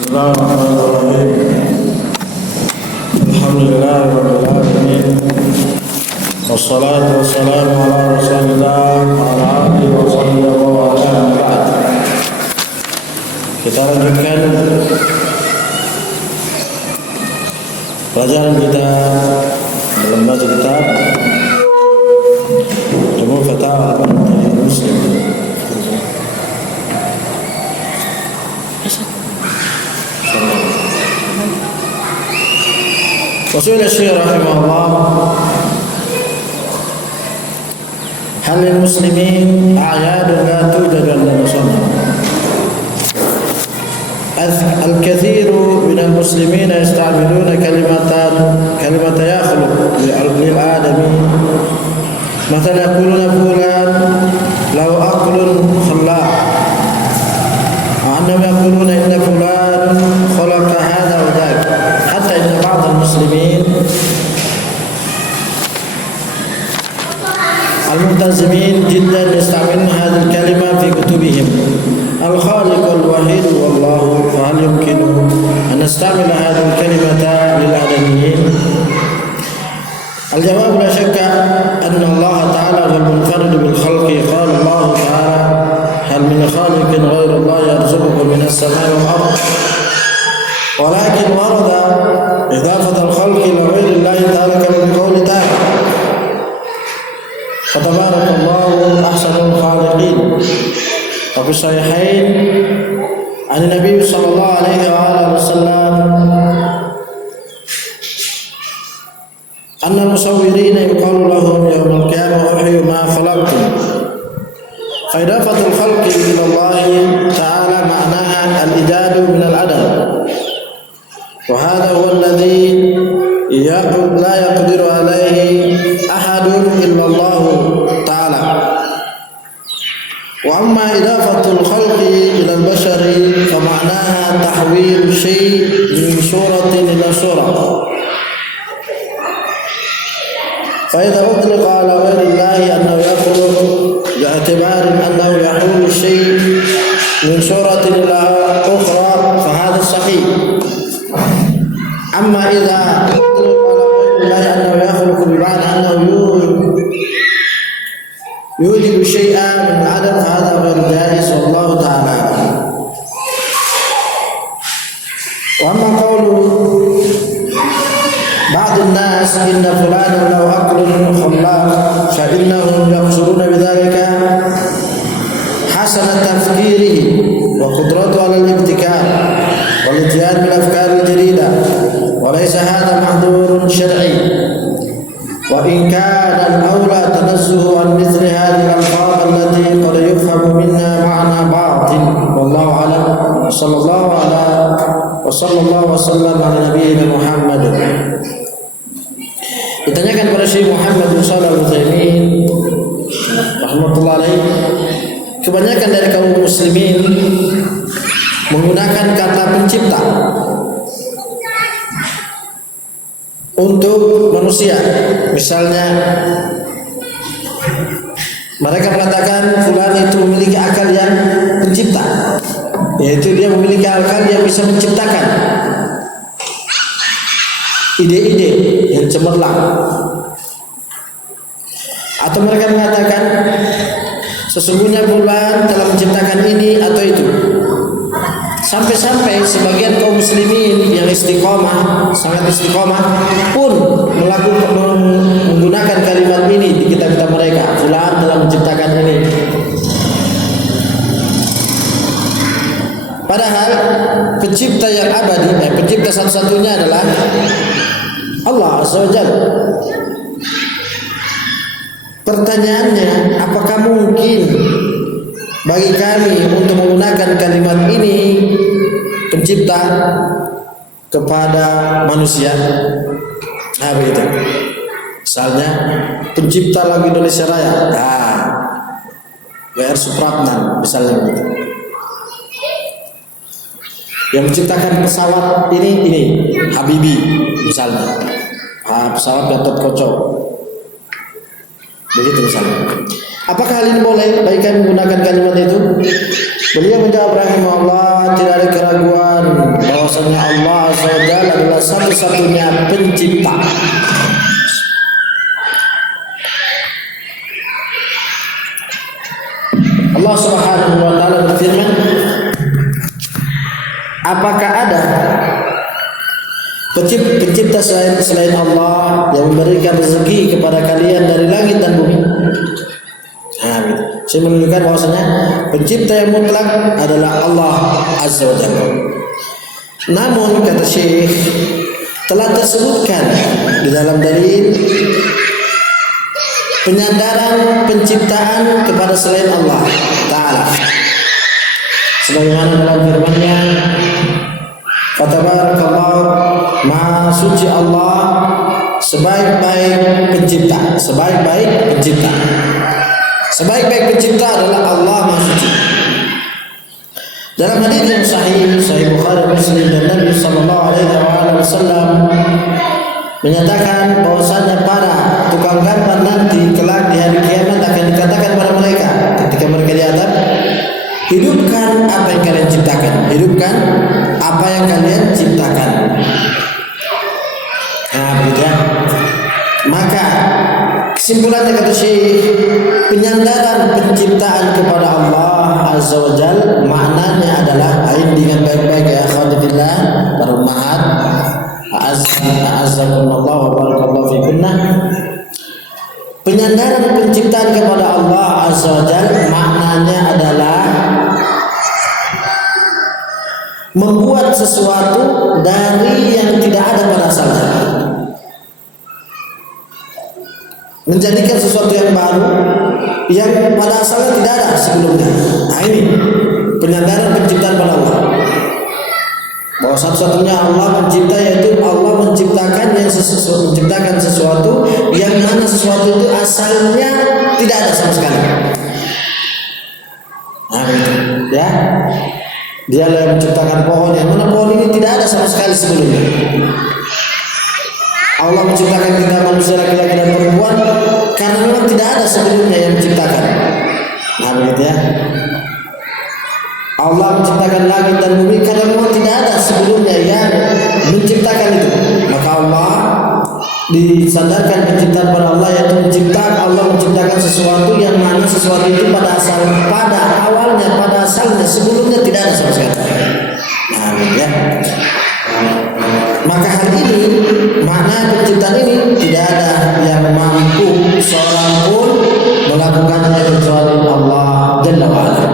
Bismillahirrahmanirrahim. Alhamdulillahirabbil alamin. Wassalatu wassalamu ala Rasulillah wa ala alihi wa sahbihi wa ala ba'd. Kita lanjutkan pelajaran kita dalam baca kitab Majmu' Fatawa Al-Muslim. وسئل الشيخ رحمه الله: هل للمسلمين أعياد لا توجد عند المصلين؟ الكثير من المسلمين يستعملون كلمة يخلق للآدمي، مثلا يقولون فلان له عقل خلاق، وأنهم يقولون إن فلان خلق هذا وذاك. حتى إن بعض المسلمين الملتزمين جدا يستعملون هذه الكلمة في كتبهم: الخالق الوحيد والله. فهل يمكن أن نستعمل هذه الكلمة للآدميين؟ الجواب: لا شك أن الله تعالى هو المنفرد بالخلق. قال الله تعالى: هل من خالق غير الله يرزقكم من السماء والأرض. ولكن ورد إضافة الخلق إلى غير الله تعالى كما بقول تعالى: فتبارك الله أحسن الخالقين. وفي الصحيحين عن النبي صلى الله عليه وآله وسلم أن المصورين يقال لهم يوم القيامة: أحيوا ما خلقتم. فإضافة الخلق إلى الله تعالى معناها الإيجاد من العدم، وهذا هو الذي لا يقدر عليه أحد إلا الله تعالى. وأما إضافة الخلق إلى البشر فمعناها تحويل شيء من صورة إلى صورة. فإذا أطلق على غير الله أنه يخلق باعتبار أنه يحول الشيء من صورة إلى أخرى فهذا صحيح. أما إذا أطلق على غير الله أنه يخلق بمعنى أنه يوجد شيئا من عدم فهذا غير جائز والله تعالى أعلم. وأما قول بعض الناس إن فلانا له عقل خلاق فإنهم يقصدون بذلك حسن تفكيره وقدرته على الابتكار والاتيان بالأفكار الجديدة، وليس هذا محظور شرعي. وإن كان الأولى تنزه عن مثل هذه الألفاظ التي قد يفهم منها معنى باطل والله أعلم. صلى الله وسلم على نبينا Muhammad. Ditanyakan kepada Syekh Muhammad bin Shalih Al-Utsaimin rahmatullah alaih, kebanyakan dari kaum muslimin menggunakan kata pencipta untuk manusia. Misalnya mereka mengatakan fulan itu memiliki akal yang pencipta, yaitu dia memiliki akal yang bisa menciptakan ide-ide yang cemerlang. Atau mereka mengatakan sesungguhnya fulan telah menciptakan ini atau itu. Sampai-sampai sebagian kaum muslimin yang istiqomah, sangat istiqomah pun menggunakan kalimat ini di kitab-kitab mereka: fulan telah menciptakan ini. Padahal pencipta yang abadi, pencipta satu-satunya adalah Allah Azza wa Jalla. Pertanyaannya, apakah mungkin bagi kami untuk menggunakan kalimat ini pencipta kepada manusia? Nah begitu. Misalnya pencipta lagu Indonesia Raya, W.R. Supratman misalnya begitu. Yang menciptakan pesawat ini Habibie misalnya, pesawat Gatot Kaca, begitu misalnya. Apakah hal ini boleh bagi kami menggunakan kalimat itu? Beliau menjawab rahimahullah, tidak ada keraguan bahwa bahwasanya Allah Azza wa Jalla adalah satu-satunya pencipta. Allah Subhanahu wa taala berfirman, apakah ada pencipta selain Allah yang memberikan rezeki kepada kalian dari langit dan bumi? Nah, gitu. Saya menunjukkan bahwasanya pencipta yang mutlak adalah Allah Azza wa Jalla. Namun kata Syekh, telah tersebutkan di dalam dalil penyandaran penciptaan kepada selain Allah Ta'ala, sebagaimana dalam firman-Nya, Fatabarakallah, Maha suci Allah, sebaik-baik pencipta. Sebaik-baik pencipta adalah Allah Maha suci. Dalam hadis yang sahih Bukhari Muslim, dan Nabi sallallahu alaihi wasallam menyatakan bahwasanya para tukang gambar nanti kelak di hari kiamat akan dikatakan kepada mereka ketika mereka di adab, hidupkan apa yang kalian ciptakan. Hidupkan apa yang kalian ciptakan. Nah, begitu ya. Maka kesimpulannya kata Syekh, penyandaran penciptaan kepada Allah Azza wa Jalla maknanya adalah, dengan baik-baik ya akhwatullah, para ummahat, a'azzakumullah wa barakallahu fikunna. Penyandaran penciptaan kepada Allah Azza wa Jalla maknanya adalah membuat sesuatu dari yang tidak ada pada asalnya, menjadikan sesuatu yang baru yang pada asalnya tidak ada sebelumnya. Nah, ini penyandaran penciptaan pada Allah, bahwa satu-satunya Allah pencipta, yaitu Allah menciptakan sesuatu yang mana sesuatu itu asalnya tidak ada sama sekali. Nah, gitu ya. Dia yang menciptakan pohon yang mana pohon ini tidak ada sama sekali sebelumnya. Allah menciptakan kita manusia laki-laki dan perempuan karena memang tidak ada sebelumnya yang menciptakan. Nah, begitu ya. Allah menciptakan langit dan bumi karena memang tidak ada sebelumnya yang menciptakan itu. Maka Allah disandarkan penciptaan pada Allah, yaitu Allah menciptakan sesuatu yang mana sesuatu itu pada awalnya, pada asalnya sebelumnya tidak ada sama sekali. Nah, ya. Maka hal ini, makna penciptaan ini, tidak ada yang mampu seorang pun melakukannya kecuali Allah Jalla wa Ala.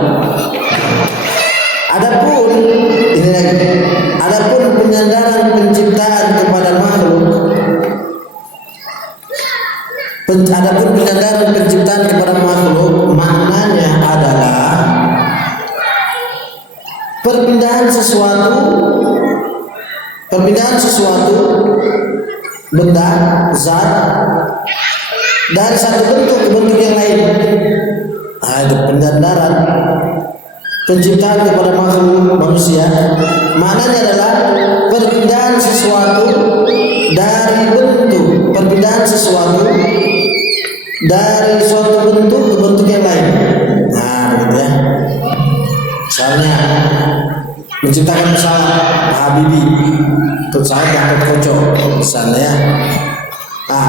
Adapun penyandaran penciptaan kepada makhluk, maknanya adalah perpindahan sesuatu benda, zat, dari satu bentuk ke bentuk yang lain. Nah, itu penyandaran penciptaan kepada makhluk manusia, maknanya adalah perpindahan sesuatu dari suatu bentuk ke bentuk yang lain. Nah, gitu ya. Misalnya menciptakan pesawat Pak Habibie, pesawat Gatot Koco misalnya ya. Nah,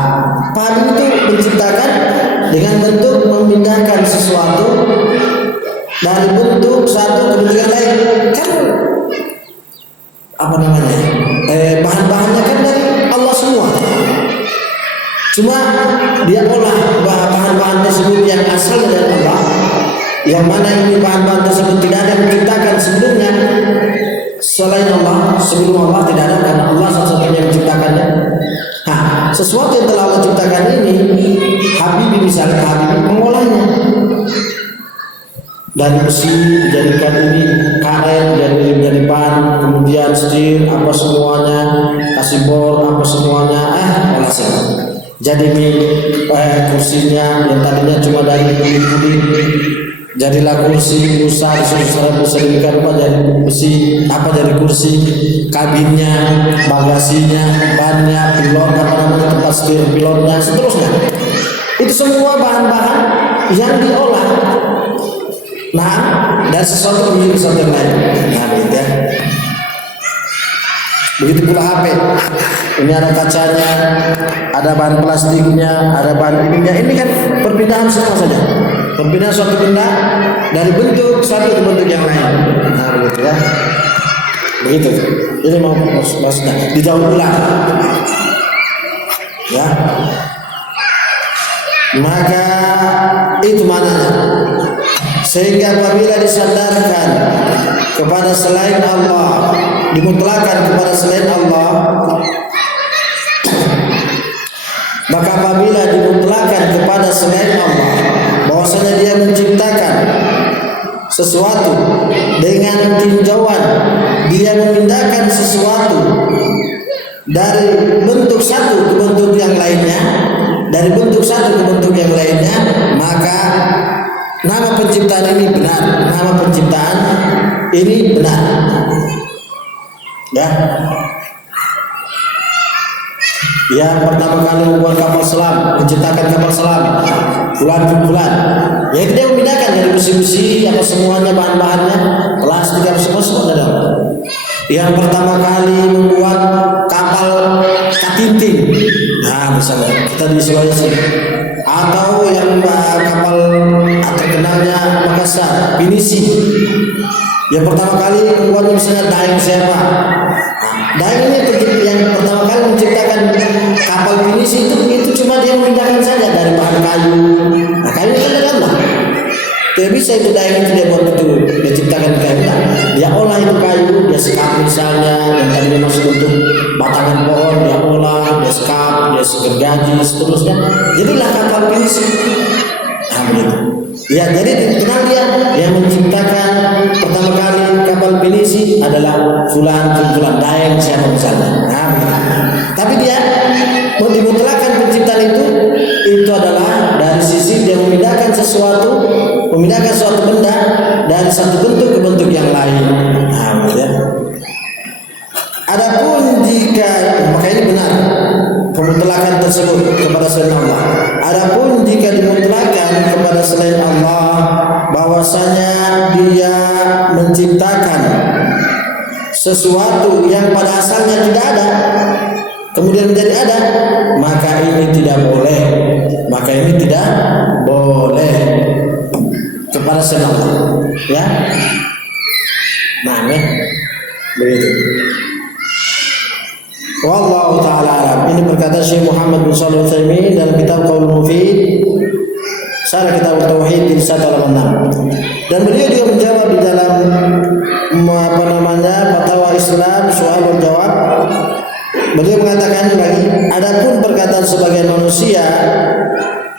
Pak Habibie itu menciptakan dengan bentuk memindahkan sesuatu dari bentuk satu ke bentuk yang lain. Kan bahan-bahannya kan dari Allah semua. Cuma dia olah bahan-bahan tersebut yang asalnya dari Allah, yang mana ini bahan-bahan tersebut tidak ada yang menciptakan sebelumnya selain Allah. Sebelum Allah tidak ada, karena Allah satu-satunya yang menciptakannya. Nah, sesuatu yang telah Allah ciptakan ini, Habibie misalnya, Habibie mengolahnya dari besi dijadikan ini karet, jadi ban, kemudian steel, apa semuanya, kasih bor, apa semuanya, olah saja. Jadi kursinya yang tadinya cuma dari kulit, jadilah kursi besar, sedemikian rupa jadi besi, jadi kursi, kabinnya, bagasinya, bannya, pilot, tempat setir pilotnya, seterusnya. Itu semua bahan-bahan yang diolah. Nah, dan sesuatu menjadi sesuatu yang lain. Nah, gitu ya. Begitu pula HP. Ini ada kacanya, ada bahan plastiknya, ada bahan ininya. Ini kan perpindahan semua saja. Perpindahan suatu benda dari bentuk satu ke bentuk yang lain. Nah, begitu ya. Begitu. Ini mau maksudnya didaur ulang. Ya. Maka itu maknanya. Sehingga apabila disandarkan kepada selain Allah, dimutlakan kepada selain Allah, maka apabila dimutlakan kepada selain Allah, bahwasanya dia menciptakan sesuatu dengan tinjauan, dia memindahkan sesuatu dari bentuk satu ke bentuk yang lainnya, dari bentuk satu ke bentuk yang lainnya, maka nama penciptaan ini benar, nama penciptaan ini benar. Ya. Yang pertama kali membuat kapal selam, menciptakan kapal selam, bulan. Ya dia memindahkan dari besi-besi apa semuanya bahan-bahannya, plastik apa semua ada. Yang pertama kali membuat kapal katinting, nah misalnya kita di Sulawesi, atau yang kapal terkenalnya Makassar, Pinisi. Yang pertama kali membuat misalnya Daeng siapa? Daeng ini yang pertama kali menciptakan kapal Pinisi itu cuma dia memindahkan saja dari bahan kayu. Nah kayu itu kan lah. Tidak bisa itu Daeng itu dia buat itu, dia ciptakan kayu. Dia olah itu kayu, dia sekap misalnya yang tadinya masuk untuk batangan pohon, dia olah, dia sekap, dia gergaji, seterusnya. Jadilah kapal Pinisi. Nah begitu. Ya, jadi dikenal dia yang menciptakan pertama kali kapal Pinisi adalah fulan Daeng siapa misalnya. Nah, begitu. Tapi dia dimutlakan penciptaan itu adalah dari sisi dia memindahkan suatu benda dari satu bentuk ke bentuk yang lain. Nah, begitu ya. Adapun jika maka ini benar pemutlakan tersebut kepada selain Allah. Adapun jika dimutlakan kepada selain Allah, bahwasanya dia menciptakan sesuatu yang pada asalnya tidak ada, kemudian menjadi ada, maka ini tidak boleh. Maka ini tidak boleh kepada selain Allah. Ya, nah, begitu. Wallahu ta'ala alam. Ini berkata Syekh Muhammad bin Shalih Al-Utsaimin dalam kitab Qaulul Mufid, Syarah Kitab Tauhid di 186. Dan beliau juga menjawab di dalam Fatwa Islam Soal dan Jawab. Beliau mengatakan lagi, adapun perkataan sebagian manusia,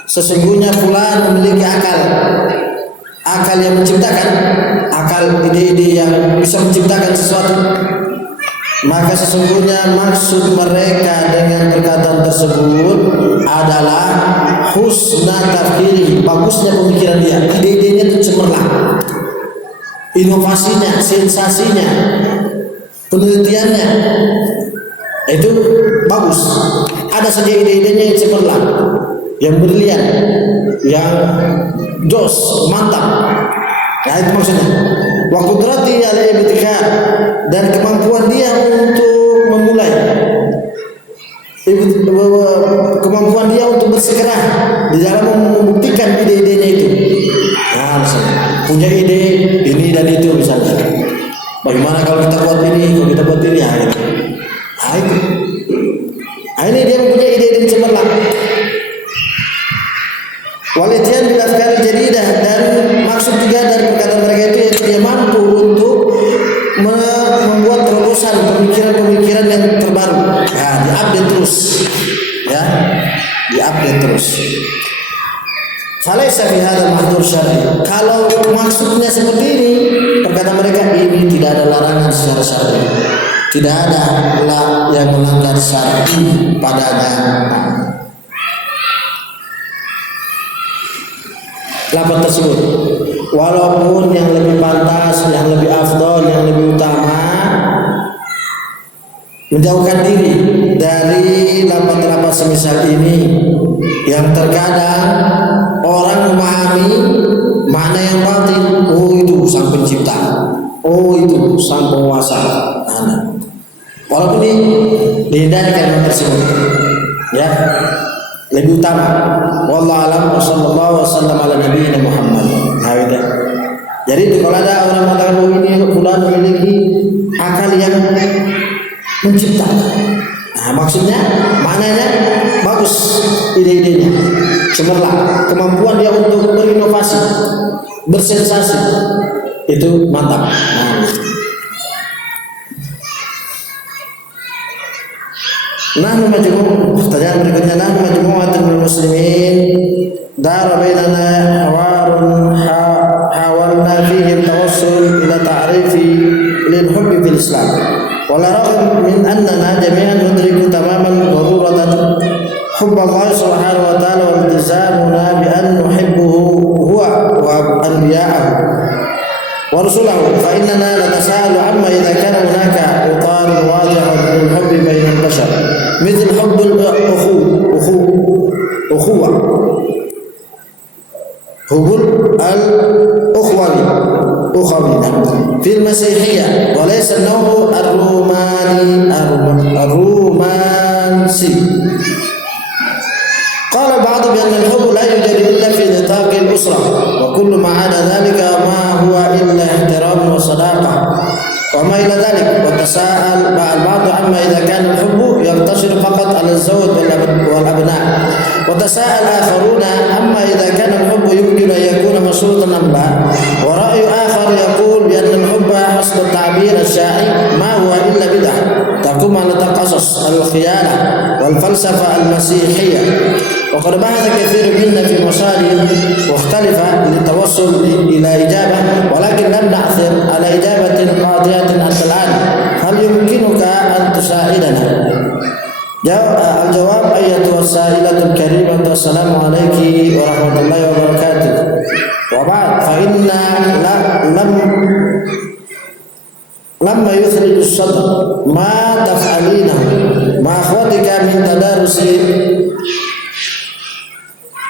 sesungguhnya fulan memiliki akal yang menciptakan, akal ide-ide yang bisa menciptakan sesuatu. Maka sesungguhnya maksud mereka dengan perkataan tersebut adalah husna tafkiri, bagusnya pemikiran dia, ide-idenya itu cemerlang, inovasinya, sensasinya, penelitiannya itu bagus. Ada saja ide-idenya yang cemerlang, yang brilian, yang jos, mantap. Nah itu maksudnya. Wa qudrati al-ibtikar, dan kemampuan dia untuk memulai, kemampuan dia untuk bersegera di dalam membuktikan ide-idenya itu. Nah, misalnya punya ide ini dan itu misalnya. Bagaimana kalau kita buat ini, kalau kita buat ini, itu. Ini dia mempunyai ide-ide cemerlang. Walitian bil afkar jadidah, dan maksud juga dari perkataan mereka itu yaitu dia mampu untuk membuat terobosan pemikiran-pemikiran yang terbaru. Ya, diupdate terus. Ya, diupdate terus. Falaisa fi hadzal mahdzur syar'i. Kalau maksudnya seperti ini, perkataan mereka ini tidak ada larangan secara syar'i. Tidak ada yang melanggar syar'i padanya. Lafaz tersebut, walaupun yang lebih pantas, yang lebih afdol, yang lebih utama menjauhkan diri dari lafaz-lafaz semisal ini yang terkadang orang memahami makna yang batin. Oh itu sang pencipta, oh itu sang penguasa. Walaupun dihindari kalimat tersebut, ya lebih utama. Wallahu a'lam wa sallallahu wasallam ala nabiyina Muhammad. Nah, gitu. Jadi kalau ada orang mengatakan bahwa ini fulan memiliki akal yang menciptakan, nah maksudnya maknanya bagus ide-idenya, cemerlang, kemampuan dia untuk berinovasi, bersensasi, itu mantap. Nah, pertanyaan berikutnya, nahnu majmu'atun minal muslimin dara bainana hawarun hawalna fihi tawassul ila ta'rifi lil hubbi fil Islam. Wala ragam min annana jami'an nudriku tamaman daruratan hubb Allah subhanahu wa ta'ala wa iltizamuna bi an nuhibbuhu huwa wa anbiya'ahu wa rasulahu fa innana natasaalu amma idza kana hunaka utar wadih lil hubbi bainal bashar مثل حب الأخوة حب الأخوة في المسيحية وليس النوع الرومانسي. قال البعض بأن الحب لا يوجد إلا في نطاق الأسرة وكل ما عدا ذلك ما هو إلا احترام وصداقة وما إلى ذلك. وتساءل البعض عما إذا كان الحب يقتصر فقط على الزوج والأبناء. وتساءل آخرون عما إذا كان الحب يمكن أن يكون مشروطا أم لا. ورأي آخر يقول بأن الحب حسب التعبير الشائع ما هو إلا بدعة تقوم على تقصص الخيانة والفلسفة المسيحية. وقد بحث كثير منا في مصادر مختلفة للتوصل إلى إجابة ولكن لم نعثر على إجابة قاطعة حتى الآن. هل يمكنك أن تساعدنا؟ الجواب أيتها السائلة الكريمة السلام عليك ورحمة الله وبركاته. وبعد فإن لما يثرج الصدر ما تفعلينه مع أخوتك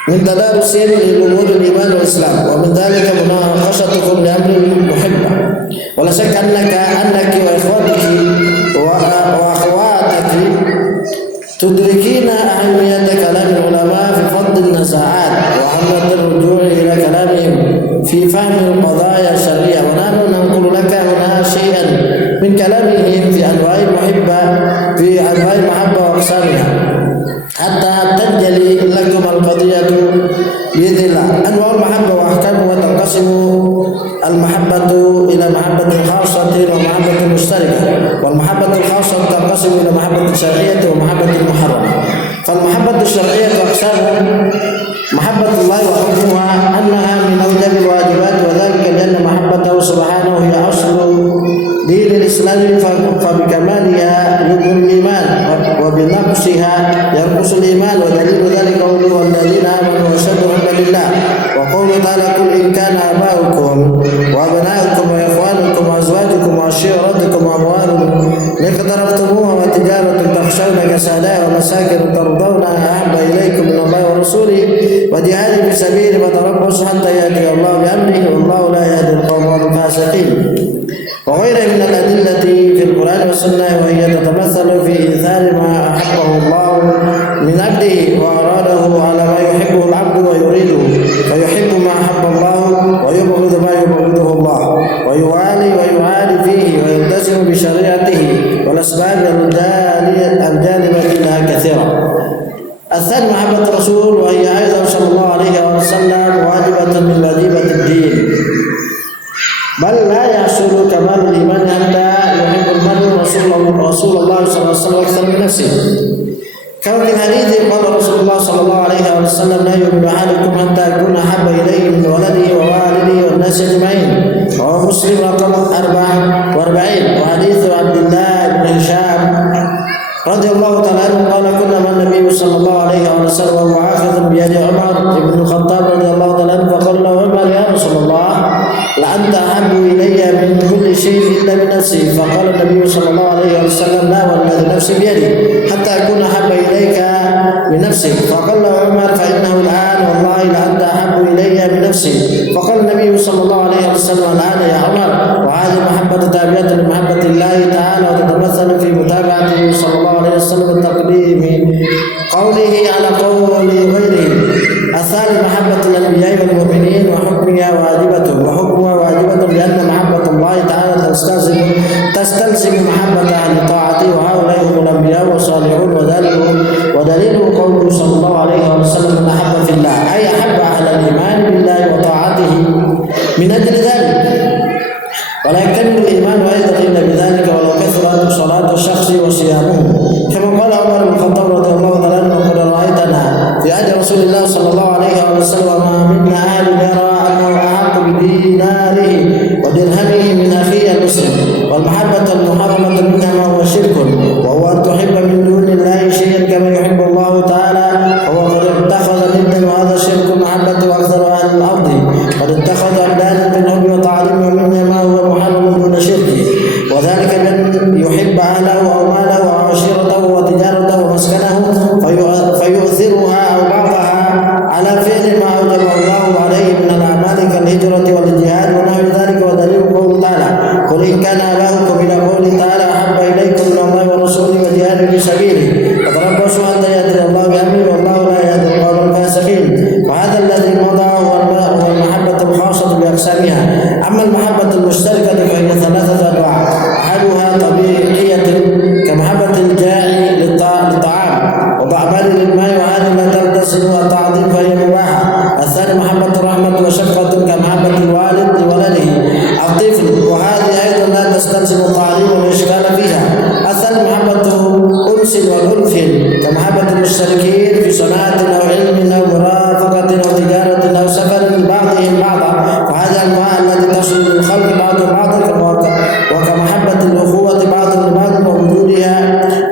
من تدارس لأمور الإيمان والإسلام ومن ذلك مناقشتكم لأمر المحبة. ولا شك أنك وإخوانك وأخواتك تدركين أهمية كلام العلماء في فضل النزاعات وأهمية الرجوع إلى كلامهم في فهم القضايا الشرعية. ونحن ننقل لك هنا شيئا من كلامهم في أنواع المحبة وأقسامها حتى تنجلي لكم القضية بإذن الله. أنواع المحبة وأحكامها تنقسم المحبة إلى محبة خاصة ومحبة مشتركة. والمحبة الخاصة تنقسم إلى محبة شرعية ومحبة محرمة. فالمحبة الشرعية أقسام: محبة الله وحكمها أنها من أوجب الواجبات وذلك لأن محبته سبحانه هي أصل دين الإسلام فبكمالها يكون الإيمان وبنقصها ينقص الإيمان. ودليل ذلك قوله والذين آمنوا وأشدوا حبا لله. وقوله تعالى قل إن كان آباؤكم وأبناؤكم وإخوانكم وأزواجكم وعشيرتكم وأموال اقترفتموها وتجارة تخشون كسادها ومساكن ترضونها أحب إليكم من الله ورسوله وجهاد في سبيله فتربصوا حتى يأتي الله بأمره والله لا يهدي القوم الفاسقين. وغيرها من الأدلة في القرآن والسنة وهي تتمثل في إيثار ما أحبه الله من عبده وأراده على ما يحبه العبد ويريده ويحب ما أحب الله ويبغض ما يبغضه الله ويوالي ويعادي فيه ويلتزم بشريعته والأسباب الجانبة لها كثيرة. الثاني محبة الرسول وهي أيضا صلى الله عليه وسلم واجبة من واجبات الدين بل لا يحصل كمال الإيمان حتى يحب المرء رسول الله صلى الله عليه وسلم أكثر من نفسه. كما في الحديث قال رسول الله صلى الله عليه وسلم لا يؤمن أحدكم حتى يكون أحب إليه من ولده ووالده والناس أجمعين. رواه مسلم رقم 44. وحديث عبد الله بن هشام رضي الله تعالى عنه قال كنا مع النبي صلى الله عليه وسلم وهو آخذ بيد عمر بن الخطاب رضي الله تعالى عنه فقال له عمر يا رسول الله لأنت أحب إلي من كل شيء إلا من نفسي. فقال النبي صلى الله عليه وسلم لا والذي نفسي بيدي حتى أكون أحب إليك من نفسك. فقال له عمر فإنه الآن والله لأنت أحب إلي من نفسي. فقال النبي صلى الله عليه وسلم الآن يا عمر. وهذه المحبة تابعة لمحبة الله تعالى وتتمثل في متابعة متابعته صلى الله عليه وسلم وتقديم قوله على قول غيره. الثاني محبة الأنبياء والمؤمنين وحكمها واجبة لأن محبة الله تعالى تستلزم محبة أهل طاعته، وهؤلاء هم الأنبياء والصالحون، ودليله قوله صلى الله عليه وسلم من أحب في الله أي أحب أهل الإيمان بالله وطاعته من أجل ذلك، ولا يكتمل الإيمان أيضا إلا بذلك ولو كثرت صلاة الشخص وصيامه، كما قال عمر بن الخطاب رضي الله تعالى عنه قد رأيتنا في عهد رسول الله صلى الله عليه وسلم وما منا أحد يرى أنه أحق بديناره ودرهمه من أخيه المسلم، والمحبة المحرمة منها ما هو شرك، وهو أن تحب من دون الله شيئا كما يحب الله تعالى، وهو قد اتخذ ندا وهذا شرك محبة أكثر أهل الأرض، قد اتخذ أبدانا بالحب وتعظيم ومنها ما هو محرم دون شرك، وذلك من يحب أهله أو ماله أو عشيرته وتجارته ومسكنه فيؤثرها أو بعضها على فعل ما أوجب الله عليه من الأعمال كالهجرة والجهاد ونحو ذلك، ودليل قوله تعالى قل إن كان آباؤكم إلى قوله تعالى أحب إليكم من الله ورسوله وجهاد في سبيله فتربصوا حتى يأتي الله بأمره والله لا يهدي القوم الفاسقين. وهذا الذي مضى هو المحبة الخاصة بأقسامها. أما المحبة المشتركة فهي ثلاثة أنواع، أحدها طبيعية كمحبة الجاعي للطعام وضعبان للماء، وهذه لا تلتزم التعظيم فهي مباحة. الثاني محبة الرحمة وشفقة كمحبة الوالد لولده الطفل، وهذه أيضا لا تستلزم التعظيم والإشكال فيها. الثالث محبة أنس والألف كمحبة المشتركين في صناعة أو علم أو مرافقة أو تجارة أو سفر بعضهم بعضا، وهذا أنواع التي تصل للخلق بعضهم بعضا، وكمحبة الأخوة بعضهم لبعض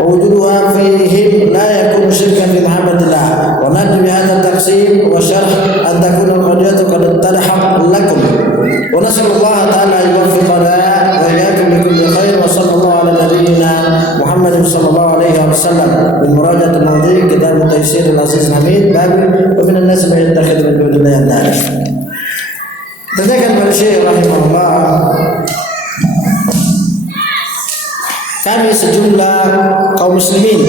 ووجودها فيهم لا يكون شركا في محبة الله. ونرجو بهذا التقسيم والشرح أن تكون الحجة قد اتضحت لكم، ونسأل الله تعالى أن يوفقنا وإياكم لكل خير، وصلى الله على نبينا محمد صلى الله عليه وسلم. من مراجعة الماضي كتاب تيسير العزيز الحميد باب ومن الناس من يتخذ من دون الله أندادا. Tanyakan kepada Syekh rahimahullah, kami sejumlah kaum muslimin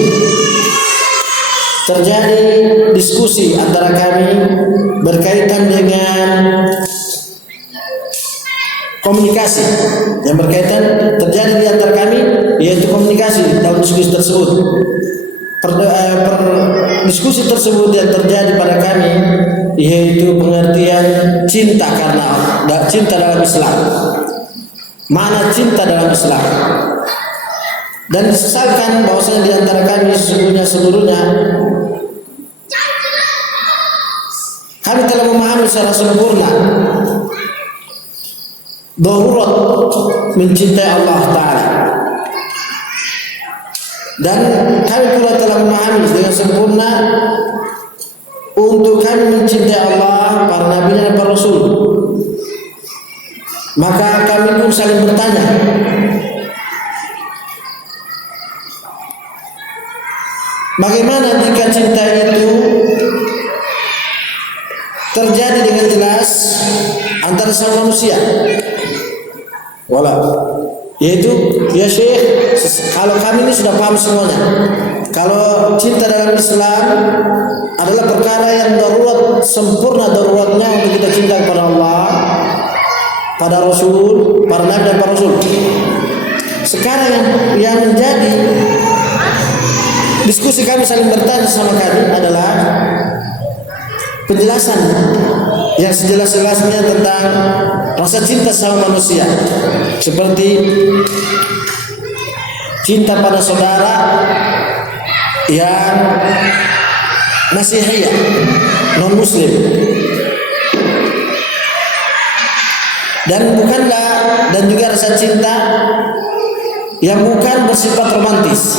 terjadi diskusi antara kami berkaitan dengan komunikasi yang terjadi di antara kami, yaitu komunikasi dalam diskusi tersebut. Diskusi tersebut yang terjadi pada kami yaitu pengertian cinta karena Allah, cinta dalam Islam, mana cinta dalam Islam, dan disesalkan bahwasanya di antara kami sesungguhnya seluruhnya kami telah memahami secara sempurna darurat mencintai Allah Ta'ala, dan kami pula telah memahami dengan sempurna untuk kami mencintai Allah, para nabi dan para rasul. Maka kami pun saling bertanya, bagaimana jika cinta itu terjadi dengan jelas antara sama manusia? Yaitu ya Syekh, kalau kami ini sudah paham semuanya, kalau cinta dalam Islam adalah perkara yang darurat, sempurna daruratnya untuk kita cinta kepada Allah, pada Rasul, para nabi dan para Rasul. Sekarang yang menjadi diskusi kami saling bertanya sama kami adalah penjelasan yang sejelas-jelasnya tentang rasa cinta sama manusia, seperti cinta pada saudara yang Masihiyah, non muslim, dan juga rasa cinta yang bukan bersifat romantis.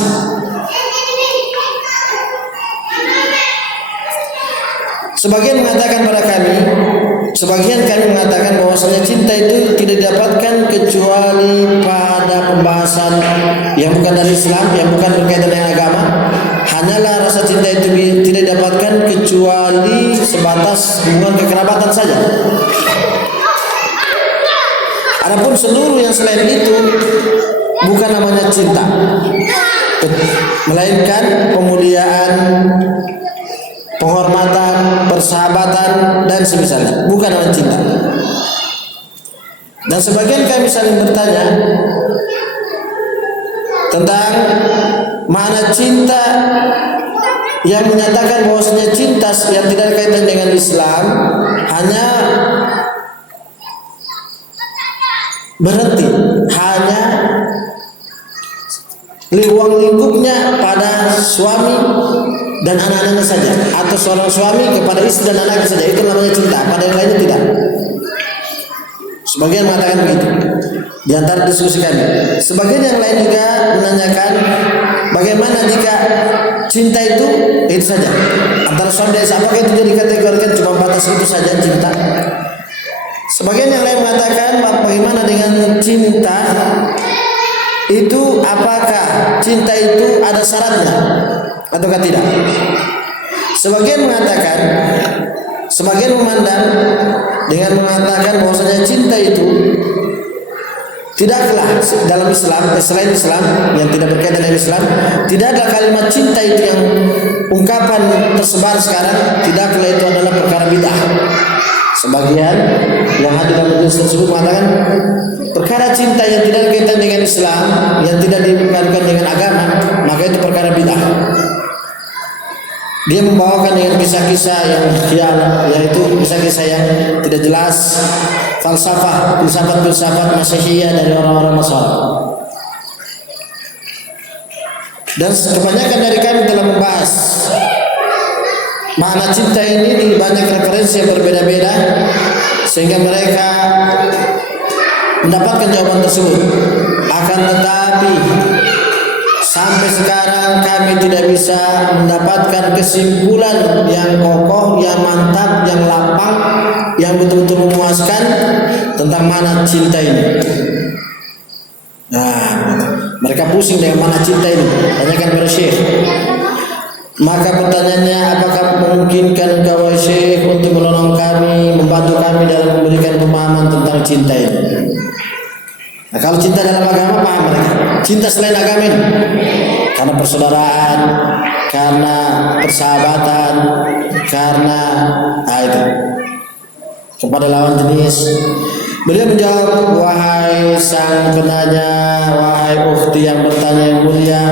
Sebagian kami mengatakan bahwasanya cinta itu tidak didapatkan kecuali pada pembahasan yang bukan dari Islam, yang bukan berkaitan dengan agama. Hanyalah rasa cinta itu tidak didapatkan kecuali sebatas hubungan kekerabatan saja. Adapun seluruh yang selain itu bukan namanya cinta. melainkan pemuliaan, penghormatan, persahabatan dan semisalnya, bukan dengan cinta. Dan sebagian kami saling bertanya tentang makna cinta yang menyatakan bahwasanya cinta yang tidak kaitan dengan Islam hanya berhenti, hanya ruang lingkupnya pada suami dan anak-anaknya saja, atau seorang suami kepada istri dan anaknya saja, itu namanya cinta, pada yang lainnya tidak. Sebagian mengatakan begitu di antara diskusi kami. Sebagian yang lain juga menanyakan bagaimana jika cinta itu saja antara suami dan istri, apakah itu jadi dikategorikan cuma batas itu saja cinta? Sebagian yang lain mengatakan bagaimana dengan cinta itu, apakah cinta itu ada syaratnya ataukah tidak? Sebagian mengatakan, sebagian memandang dengan mengatakan bahwasanya cinta itu tidaklah dalam Islam, selain Islam yang tidak berkaitan dengan Islam, tidak ada kalimat cinta itu yang ungkapan tersebar sekarang, tidaklah itu adalah perkara bid'ah. Sebagian yang hadir dalam majelis tersebut mengatakan perkara cinta yang tidak berkaitan dengan Islam, yang tidak dikaitkan dengan agama, maka itu perkara bid'ah. Dia membawakan dengan kisah-kisah yang khayal, yaitu kisah-kisah yang tidak jelas, falsafah, filsafat Masehiya dari orang-orang Nasrani. Dan kebanyakan dari kami telah membahas makna cinta ini di banyak referensi yang berbeda-beda, sehingga mereka mendapatkan jawaban tersebut. Akan tetapi sampai sekarang kami tidak bisa mendapatkan kesimpulan yang kokoh, yang mantap, yang lapang, yang betul-betul memuaskan tentang makna cinta ini. Nah, mereka pusing dengan makna cinta ini. Tanyakan kepada Syekh. Maka pertanyaannya, apakah memungkinkan engkau Syekh untuk menolong kami, membantu kami dalam memberikan pemahaman tentang cinta ini? Nah, kalau cinta dalam agama paham mereka. Cinta selain agama ini karena persaudaraan, karena persahabatan, karena itu kepada lawan jenis. Beliau menjawab, wahai sang penanya, wahai ukhti yang bertanya yang mulia,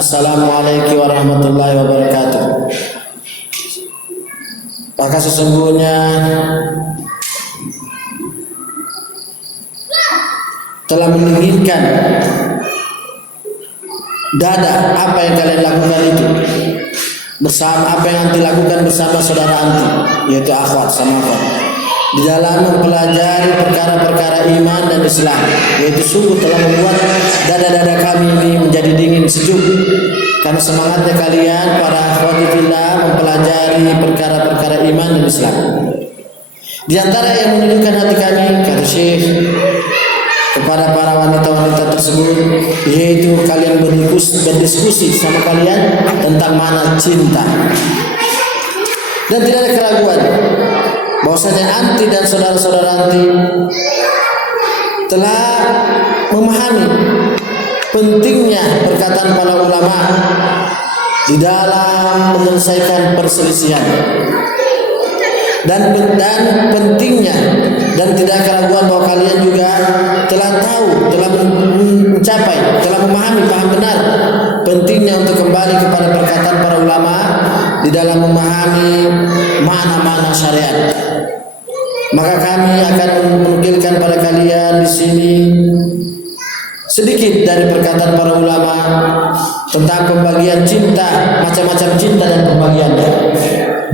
assalamualaikum warahmatullahi wabarakatuh. Maka sesungguhnya telah menginginkan dada apa yang kalian lakukan itu bersama, apa yang anti lakukan bersama saudara anti, yaitu akhwat sama akhwat, di dalam mempelajari perkara-perkara iman dan Islam, yaitu sungguh telah membuat dada-dada kami ini menjadi dingin sejuk karena semangatnya kalian para akhwati fillah mempelajari perkara-perkara iman dan Islam. Di antara yang menunjukkan hati kami, kata Syekh, kepada para wanita-wanita tersebut, yaitu kalian berdiskusi sama kalian tentang makna cinta, dan tidak ada keraguan bahwasanya anti dan saudara-saudara anti telah memahami pentingnya perkataan para ulama di dalam menyelesaikan perselisihan, dan pentingnya, dan tidak keraguan bahwa kalian juga telah tahu, telah mencapai, telah memahami, paham benar pentingnya untuk kembali kepada perkataan para ulama di dalam memahami makna-makna syariat. Maka kami akan menukilkan pada kalian di sini sedikit dari perkataan para ulama tentang pembagian cinta, macam-macam cinta dan pembagiannya,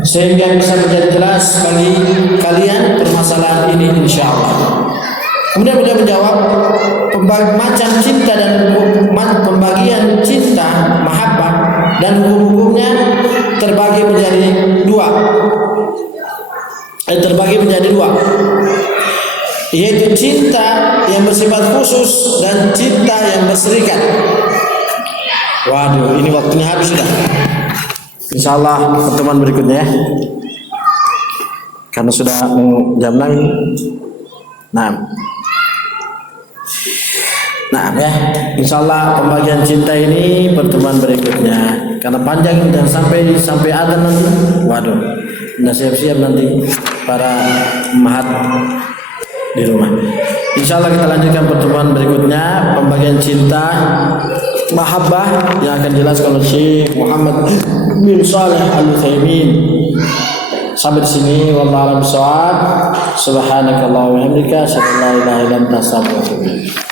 sehingga bisa menjadi jelas bagi kalian permasalahan ini insyaallah. Kemudian beliau menjawab, macam cinta dan pembagian cinta, mahabbah dan hukum-hukumnya terbagi menjadi dua. Yaitu cinta yang bersifat khusus dan cinta yang berserikat. Waduh, ini waktunya habis sudah. Insyaallah pertemuan berikutnya ya. Karena sudah jam 6. Nah, Nah ya, insyaallah pembagian cinta ini pertemuan berikutnya. Karena panjang dan sampai ada nanti. Waduh, nah siap-siap nanti para mahat di rumah. Insyaallah kita lanjutkan pertemuan berikutnya pembagian cinta mahabbah yang akan dijelaskan oleh Syekh Muhammad bin Shalih Al-Utsaimin. Sampai di sini wallahu a'lam bishawab. Subhanakallahumma wa bihamdika asyhadu an la ilaha illa anta astaghfiruka wa atubu ilaik.